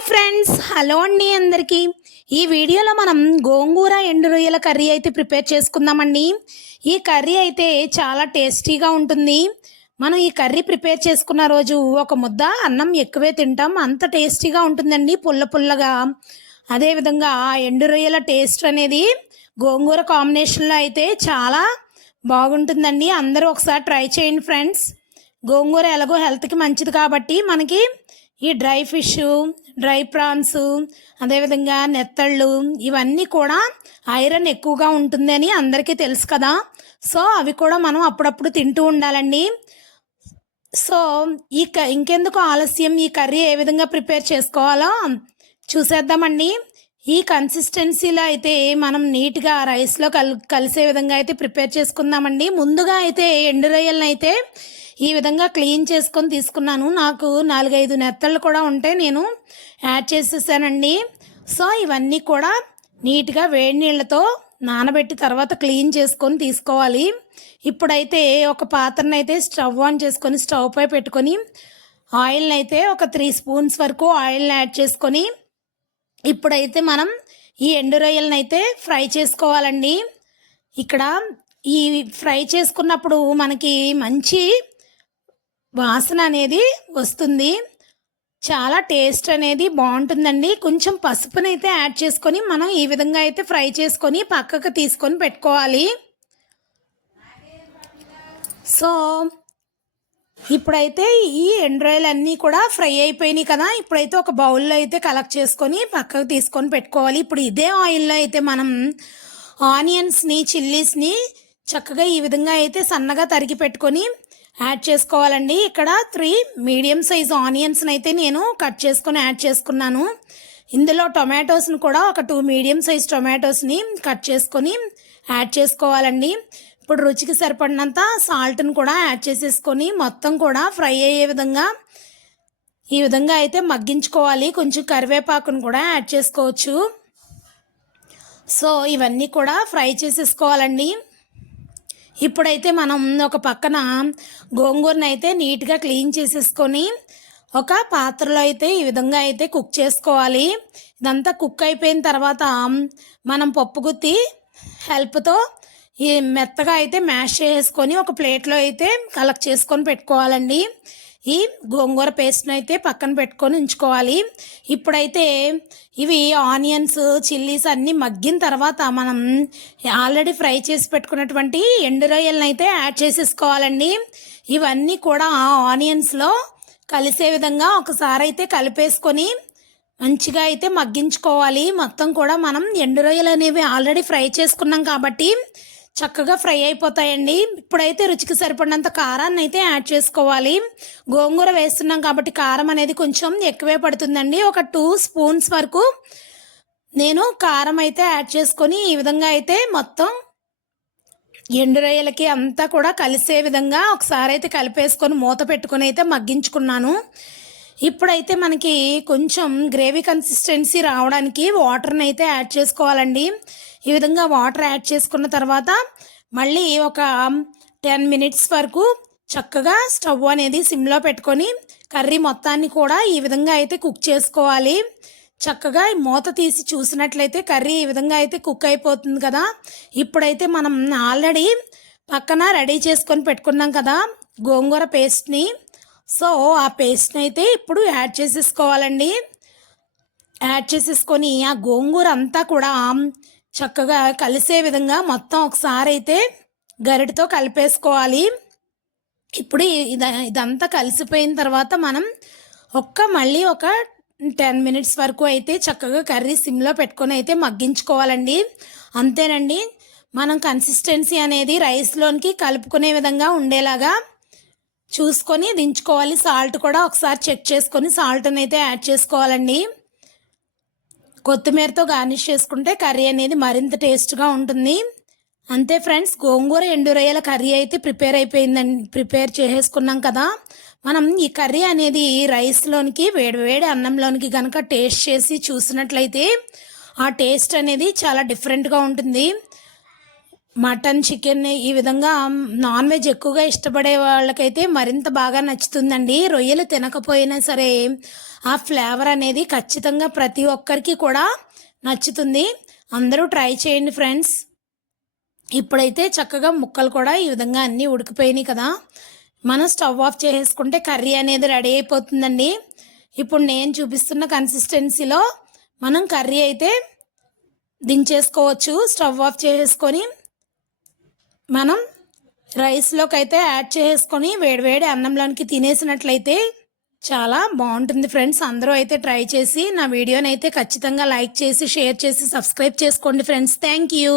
Hi friends. Hello అండి అందరికీ. ఈ వీడియోలో మనం గోంగూర ఎండు రొయ్యల కర్రీ అయితే ప్రిపేర్ చేసుకుందామండి. ఈ కర్రీ అయితే చాలా టేస్టీగా ఉంటుంది. మనం ఈ కర్రీ ప్రిపేర్ చేసుకున్న రోజు ఒక ముద్ద అన్నం ఎక్కువే తింటాం. అంత టేస్టీగా ఉంటుందండి పుల్ల పుల్లగా. అదేవిధంగా ఆ ఎండు రొయ్యల టేస్ట్ అనేది గోంగూర కాంబినేషన్లో అయితే చాలా బాగుంటుందండి. అందరూ ఒకసారి ట్రై చేయండి ఫ్రెండ్స్. గోంగూర ఎలాగో హెల్త్కి మంచిది కాబట్టి మనకి ఈ డ్రై ఫిష్ డ్రై ప్రాన్స్ అదేవిధంగా నెత్తళ్ళు ఇవన్నీ కూడా ఐరన్ ఎక్కువగా ఉంటుందని అందరికీ తెలుసు కదా. సో అవి కూడా మనం అప్పుడప్పుడు తింటూ ఉండాలండి. సో ఈ క ఇంకెందుకు ఆలస్యం? ఈ కర్రీ ఏ విధంగా ప్రిపేర్ చేసుకోవాలో చూసేద్దామండి. ఈ కన్సిస్టెన్సీలో అయితే మనం నీట్గా రైస్లో కల్ కలిసే విధంగా అయితే ప్రిపేర్ చేసుకుందామండి. ముందుగా అయితే ఎండు రొయ్యలను అయితే ఈ విధంగా క్లీన్ చేసుకొని తీసుకున్నాను. నాకు నాలుగైదు నెత్తళ్ళు కూడా ఉంటే నేను యాడ్ చేసేసానండి. సో ఇవన్నీ కూడా నీట్గా వేడి నీళ్ళతో నానబెట్టి తర్వాత క్లీన్ చేసుకొని తీసుకోవాలి. ఇప్పుడైతే ఒక పాత్రను అయితే స్టవ్ ఆన్ చేసుకొని స్టవ్ పై పెట్టుకొని ఆయిల్ని అయితే ఒక త్రీ స్పూన్స్ వరకు ఆయిల్ని యాడ్ చేసుకొని ఇప్పుడైతే మనం ఈ ఎండు రొయ్యలను అయితే ఫ్రై చేసుకోవాలండి. ఇక్కడ ఈ ఫ్రై చేసుకున్నప్పుడు మనకి మంచి వాసన అనేది వస్తుంది. చాలా టేస్ట్ అనేది బాగుంటుందండి. కొంచెం పసుపునైతే యాడ్ చేసుకొని మనం ఈ విధంగా అయితే ఫ్రై చేసుకొని పక్కకు తీసుకొని పెట్టుకోవాలి. సో ఇప్పుడైతే ఈ ఎండ్రాయిల్ అన్నీ కూడా ఫ్రై అయిపోయినాయి కదా ఇప్పుడైతే ఒక బౌల్లో అయితే కలెక్ట్ చేసుకొని పక్కకు తీసుకొని పెట్టుకోవాలి. ఇప్పుడు ఇదే ఆయిల్లో అయితే మనం ఆనియన్స్ని చిల్లీస్ని చక్కగా ఈ విధంగా అయితే సన్నగా తరిగి పెట్టుకొని యాడ్ చేసుకోవాలండి. ఇక్కడ త్రీ మీడియం సైజ్ ఆనియన్స్ని అయితే నేను కట్ చేసుకొని యాడ్ చేసుకున్నాను. ఇందులో టొమాటోస్ని కూడా ఒక టూ మీడియం సైజ్ టొమాటోస్ని కట్ చేసుకొని యాడ్ చేసుకోవాలండి. ఇప్పుడు రుచికి సరిపడినంత సాల్ట్ని కూడా యాడ్ చేసేసుకొని మొత్తం కూడా ఫ్రై అయ్యే విధంగా ఈ విధంగా అయితే మగ్గించుకోవాలి. కొంచెం కరివేపాకును కూడా యాడ్ చేసుకోవచ్చు. సో ఇవన్నీ కూడా ఫ్రై చేసేసుకోవాలండి. ఇప్పుడైతే మనం ఒక పక్కన గోంగూరను అయితే నీట్గా క్లీన్ చేసేసుకొని ఒక పాత్రలో అయితే ఈ విధంగా అయితే కుక్ చేసుకోవాలి. ఇదంతా కుక్ అయిపోయిన తర్వాత మనం పప్పు గుత్తి హెల్ప్తో ఈ మెత్తగా అయితే మ్యాష్ చేసుకొని ఒక ప్లేట్లో అయితే కలెక్ట్ చేసుకొని పెట్టుకోవాలండి. ఈ గోంగూర పేస్ట్ని అయితే పక్కన పెట్టుకొని ఉంచుకోవాలి. ఇప్పుడైతే ఇవి ఆనియన్స్ చిల్లీస్ అన్నీ మగ్గిన తర్వాత మనం ఆల్రెడీ ఫ్రై చేసి పెట్టుకున్నటువంటి ఎండు రొయ్యలను అయితే యాడ్ చేసేసుకోవాలండి. ఇవన్నీ కూడా ఆనియన్స్లో కలిసే విధంగా ఒకసారి అయితే కలిపేసుకొని మంచిగా అయితే మగ్గించుకోవాలి. మొత్తం కూడా మనం ఎండు రొయ్యలు అనేవి ఆల్రెడీ ఫ్రై చేసుకున్నాం కాబట్టి చక్కగా ఫ్రై అయిపోతాయండి. ఇప్పుడైతే రుచికి సరిపడినంత కారాన్ని అయితే యాడ్ చేసుకోవాలి. గోంగూర వేస్తున్నాం కాబట్టి కారం అనేది కొంచెం ఎక్కువే పడుతుందండి. ఒక టూ స్పూన్స్ వరకు నేను కారం అయితే యాడ్ చేసుకొని ఈ విధంగా అయితే మొత్తం ఎండు రొయ్యలకి అంతా కూడా కలిసే విధంగా ఒకసారి అయితే కలిపేసుకొని మూత పెట్టుకొని అయితే మగ్గించుకున్నాను. ఇప్పుడైతే మనకి కొంచెం గ్రేవీ కన్సిస్టెన్సీ రావడానికి వాటర్ని అయితే యాడ్ చేసుకోవాలండి. ఈ విధంగా వాటర్ యాడ్ చేసుకున్న తర్వాత మళ్ళీ ఒక టెన్ మినిట్స్ వరకు చక్కగా స్టవ్ అనేది సిమ్లో పెట్టుకొని కర్రీ మొత్తాన్ని కూడా ఈ విధంగా అయితే కుక్ చేసుకోవాలి. చక్కగా మూత తీసి చూసినట్లయితే కర్రీ ఈ విధంగా అయితే కుక్ అయిపోతుంది కదా. ఇప్పుడైతే మనం ఆల్రెడీ పక్కన రెడీ చేసుకొని పెట్టుకున్నాం కదా గోంగూర పేస్ట్ని సో ఆ పేస్ట్ని అయితే ఇప్పుడు యాడ్ చేసేసుకోవాలండి. యాడ్ చేసేసుకొని ఆ గోంగూర అంతా కూడా చక్కగా కలిసే విధంగా మొత్తం ఒకసారి అయితే గరిటతో కలిపేసుకోవాలి. ఇప్పుడు ఇద ఇదంతా కలిసిపోయిన తర్వాత మనం ఒక్క మళ్ళీ ఒక టెన్ మినిట్స్ వరకు అయితే చక్కగా కర్రీ సిమ్లో పెట్టుకొని అయితే మగ్గించుకోవాలండి. అంతేనండి. మనం కన్సిస్టెన్సీ అనేది రైస్లోనికి కలుపుకునే విధంగా ఉండేలాగా చూసుకొని దించుకోవాలి. సాల్ట్ కూడా ఒకసారి చెక్ చేసుకొని సాల్ట్ని అయితే యాడ్ చేసుకోవాలండి. కొత్తిమీరతో గార్నిష్ చేసుకుంటే కర్రీ అనేది మరింత టేస్ట్గా ఉంటుంది. అంతే ఫ్రెండ్స్ గోంగూర ఎండు రొయ్యల కర్రీ అయితే ప్రిపేర్ అయిపోయిందండి ప్రిపేర్ చేసేసుకున్నాం కదా. మనం ఈ కర్రీ అనేది రైస్లోనికి వేడి వేడి అన్నంలోనికి కనుక టేస్ట్ చేసి చూసినట్లయితే ఆ టేస్ట్ అనేది చాలా డిఫరెంట్గా ఉంటుంది. మటన్ చికెన్ ఈ విధంగా నాన్ వెజ్ ఎక్కువగా ఇష్టపడే వాళ్ళకైతే మరింత బాగా నచ్చుతుందండి. రొయ్యలు తినకపోయినా సరే ఆ ఫ్లేవర్ అనేది ఖచ్చితంగా ప్రతి ఒక్కరికి కూడా నచ్చుతుంది. అందరూ ట్రై చేయండి ఫ్రెండ్స్. ఇప్పుడైతే చక్కగా ముక్కలు కూడా ఈ విధంగా అన్నీ ఉడికిపోయినాయి కదా. మనం స్టవ్ ఆఫ్ చేసేసుకుంటే కర్రీ అనేది రెడీ అయిపోతుందండి. ఇప్పుడు నేను చూపిస్తున్న కన్సిస్టెన్సీలో మనం కర్రీ అయితే దించేసుకోవచ్చు. స్టవ్ ఆఫ్ చేసేసుకొని మనం రైస్లోకి అయితే యాడ్ చేసుకొని వేడివేడి అన్నంలోనికి తినేసినట్లయితే చాలా బాగుంటుంది ఫ్రెండ్స్ అందరూ అయితే ట్రై చేసి నా వీడియోని అయితే ఖచ్చితంగా లైక్ చేసి షేర్ చేసి సబ్స్క్రైబ్ చేసుకోండి ఫ్రెండ్స్ థ్యాంక్ యూ